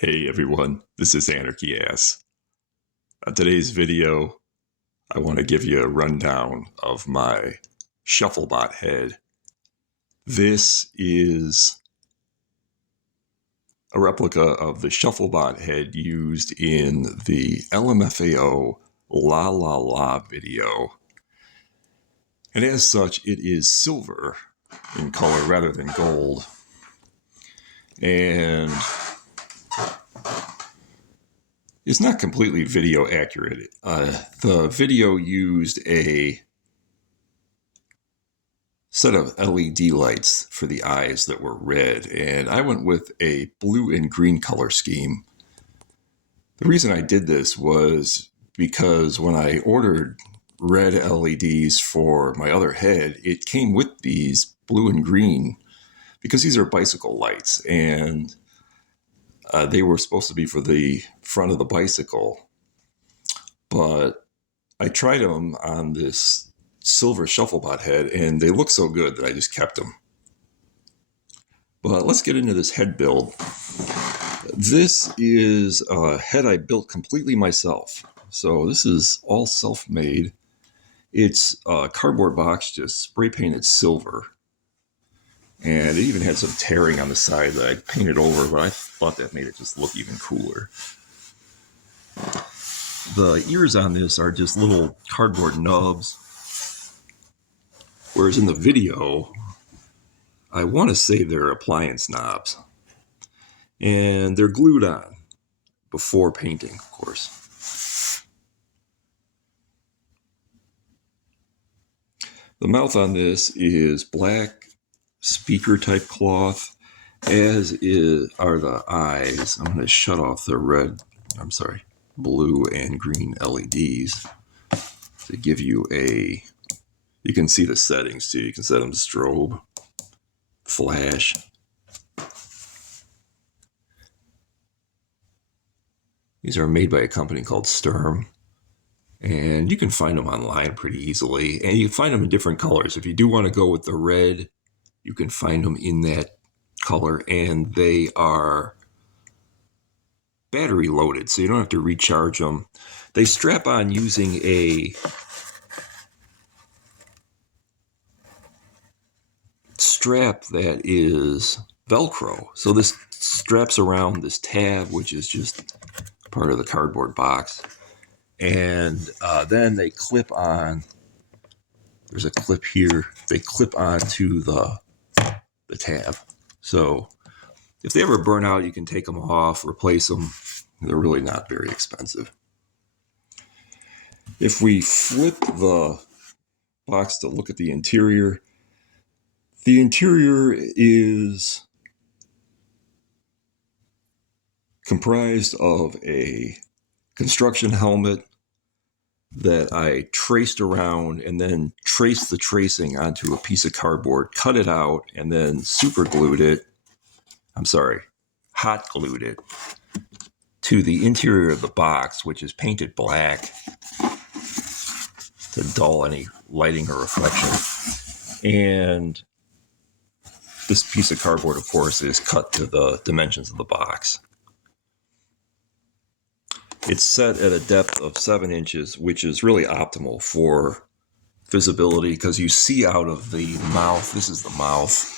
Hey everyone, this is Anarchy Ass. On today's video, I want to give you a rundown of my Shufflebot head. This is a replica of the Shufflebot head used in the LMFAO La La La video. And as such, it is silver in color rather than gold. And it's not completely video accurate. The video used a set of LED lights for the eyes that were red, and I went with a blue and green color scheme. The reason I did this was because when I ordered red LEDs for my other head, it came with these blue and green because these are bicycle lights, and they were supposed to be for the front of the bicycle. But I tried them on this silver Shufflebot head, and they look so good that I just kept them. But let's get into this head build. This is a head I built completely myself. So this is all self-made. It's a cardboard box just spray painted silver. And it even had some tearing on the side that I painted over, but I thought that made it just look even cooler. The ears on this are just little cardboard nubs. Whereas in the video, I want to say they're appliance knobs. And they're glued on before painting, of course. The mouth on this is black speaker type cloth, as are the eyes. I'm going to shut off the blue and green LEDs to give you you can see the settings too. You can set them to strobe, flash. These are made by a company called Sturm, and you can find them online pretty easily, and you can find them in different colors. If you do want to go with the red, you can find them in that color, and they are battery loaded, so you don't have to recharge them. They strap on using a strap that is Velcro. So this straps around this tab, which is just part of the cardboard box. And then they clip on. There's a clip here. They clip onto the tab. So if they ever burn out, you can take them off, replace them. They're really not very expensive. If we flip the box to look at the interior is comprised of a construction helmet that I traced around and then traced the tracing onto a piece of cardboard, cut it out, and then hot glued it to the interior of the box, which is painted black to dull any lighting or reflection. And this piece of cardboard, of course, is cut to the dimensions of the box. It's set at a depth of 7 inches, which is really optimal for visibility because you see out of the mouth. This is the mouth.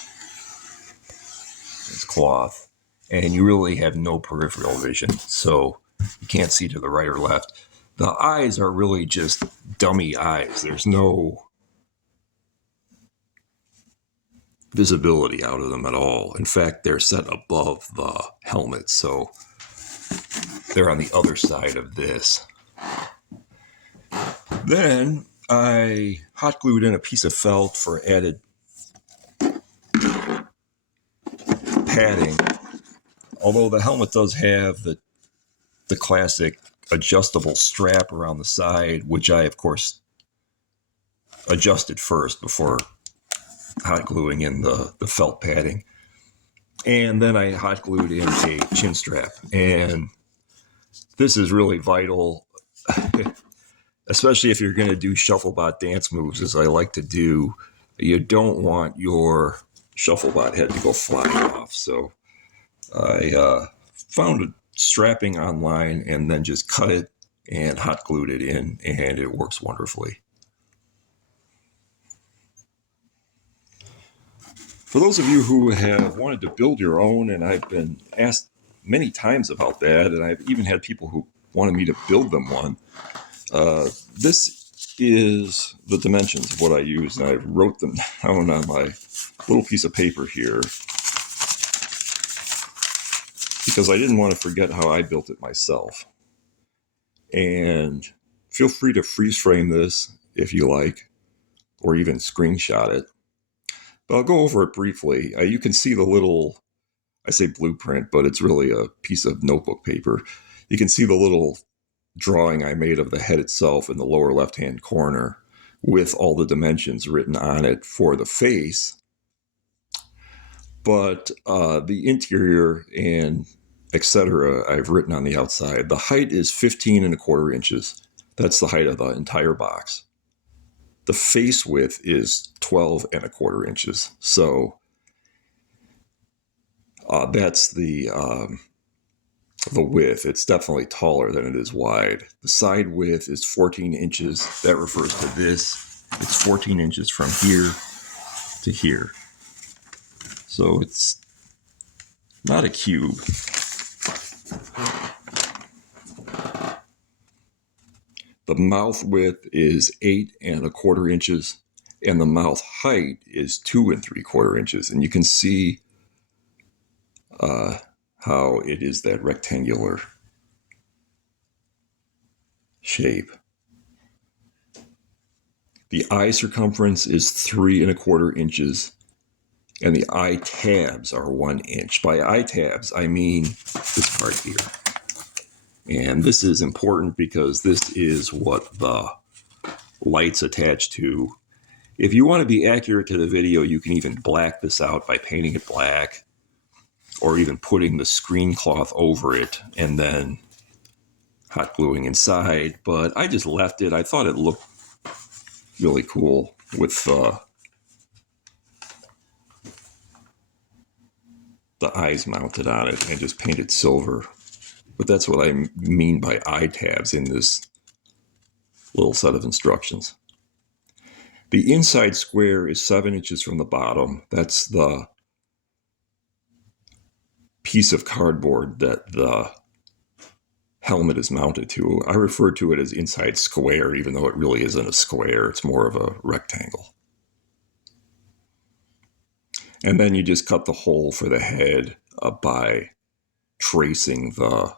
It's cloth. And you really have no peripheral vision, so you can't see to the right or left. The eyes are really just dummy eyes. There's no visibility out of them at all. In fact, they're set above the helmet, so they're on the other side of this. Then I hot glued in a piece of felt for added padding. Although the helmet does have the classic adjustable strap around the side, which I, of course, adjusted first before hot gluing in the felt padding. And then I hot glued in a chin strap. And this is really vital, especially if you're going to do Shufflebot dance moves, as I like to do. You don't want your Shufflebot head to go flying off. So I found a strapping online and then just cut it and hot glued it in, and it works wonderfully. For those of you who have wanted to build your own, and I've been asked many times about that, and I've even had people who wanted me to build them one, this is the dimensions of what I use, and I wrote them down on my little piece of paper here because I didn't want to forget how I built it myself. And feel free to freeze frame this if you like, or even screenshot it. But I'll go over it briefly. You can see the little, I say blueprint, but it's really a piece of notebook paper. You can see the little drawing I made of the head itself in the lower left-hand corner with all the dimensions written on it for the face. But the interior and etc. I've written on the outside. The height is 15¼ inches. That's the height of the entire box. The face width is 12¼ inches. So that's the width. It's definitely taller than it is wide. The side width is 14 inches. That refers to this. It's 14 inches from here to here. So it's not a cube. The mouth width is 8¼ inches, and the mouth height is 2¾ inches. And you can see how it is that rectangular shape. The eye circumference is 3¼ inches, and the eye tabs are 1 inch. By eye tabs, I mean this part here. And this is important because this is what the light's attached to. If you want to be accurate to the video, you can even black this out by painting it black, or even putting the screen cloth over it and then hot gluing inside. But I just left it. I thought it looked really cool with the eyes mounted on it, and just painted silver. But that's what I mean by eye tabs in this little set of instructions. The inside square is 7 inches from the bottom. That's the piece of cardboard that the helmet is mounted to. I refer to it as inside square, even though it really isn't a square. It's more of a rectangle. And then you just cut the hole for the head by tracing the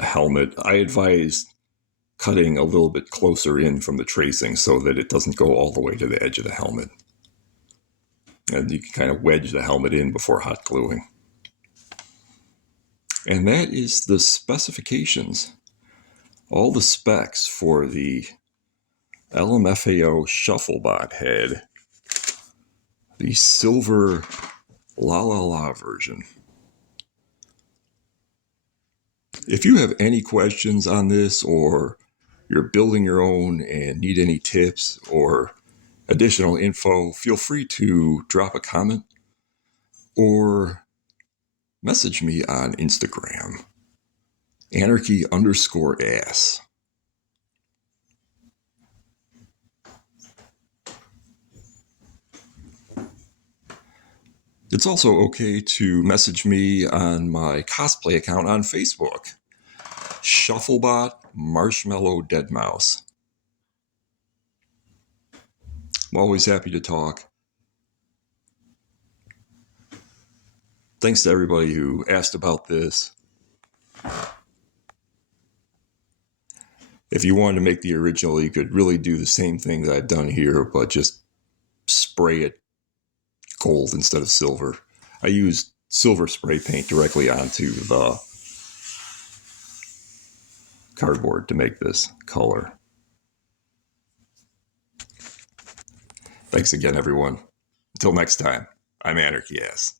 helmet. I advise cutting a little bit closer in from the tracing so that it doesn't go all the way to the edge of the helmet. And you can kind of wedge the helmet in before hot gluing. And that is the specifications. All the specs for the LMFAO Shufflebot head. The silver La La La version. If you have any questions on this, or you're building your own and need any tips or additional info, feel free to drop a comment or message me on Instagram, anarchy_ass. It's also okay to message me on my cosplay account on Facebook, Shufflebot Marshmallow Deadmau5. I'm always happy to talk. Thanks to everybody who asked about this. If you wanted to make the original, you could really do the same thing that I've done here, but just spray it gold instead of silver. I used silver spray paint directly onto the cardboard to make this color. Thanks again, everyone. Until next time, I'm Anarchy Ass.